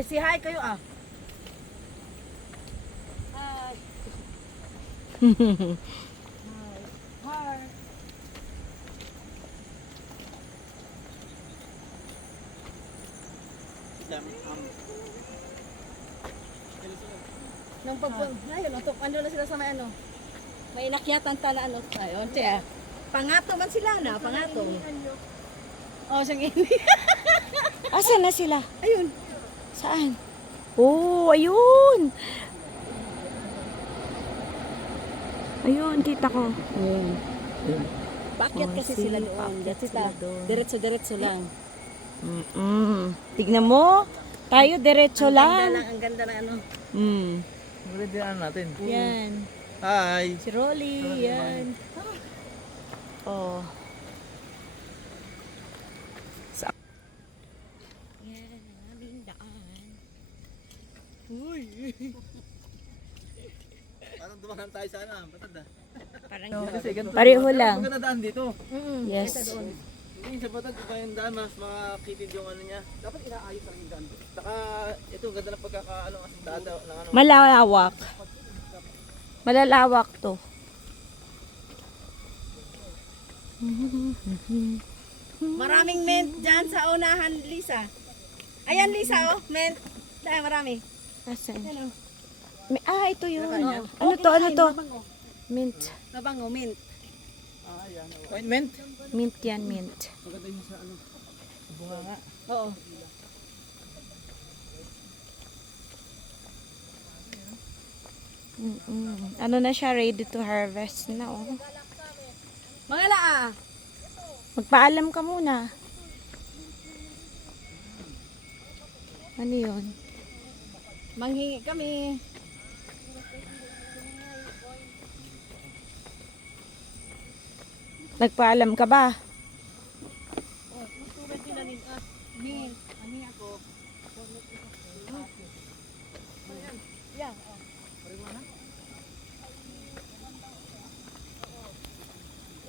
Oy, si hi kayo ah. Hi. Hi. Nang pagpun, ngayon, ano na sila sa may ano? May inakyatan ta na ano. Ayun, tiya. Pangato man sila na, pangato. Oh, siyang ini. Asan na sila? Ayun. Saan? Oh, ayun. Ayun, kita ko. Ayun. Paakyat Oh, kasi see, sila doon. paakyat That's it sila ah. doon. Diretso-diretso lang. Tignan mo. Tayo diretso Ang ganda lang. lang, ang ganda na ano. Ready na natin. Yan. Hi. Si Rolly, yan. Oh. Yan ang aming daan. Uy. Parang dumahan tayo sana. Batad ah. Parang Kasi ganito. pareho lang. Maganda daan dito. Yes. Hindi sa batad iba yung daan. Mas makakitid yung ano niya. Dapat inaayos ang daan. Saka ito ganda ng pagkakaano. Daan ng ano. Malawak. Malalawak to. Maraming mint dyan sa unahan, Lisa. Ayan, Lisa, oh. Mint. Dahil marami. Asan? Ayan, oh. Ito yun. Oo. Ano to? Ano to? Mint. Nabango, mint. Ointment. Mint yan, mint. Maganda yun sa ano. Sa bunga nga. Oo. Ano na siya, ready to harvest na, oh. Mga laa. Magpaalam ka muna. Ano yun? Manghingi kami. Nagpaalam ka ba? Oh, masurat sila rin. Mint. Ani ako. Yeah. Oh.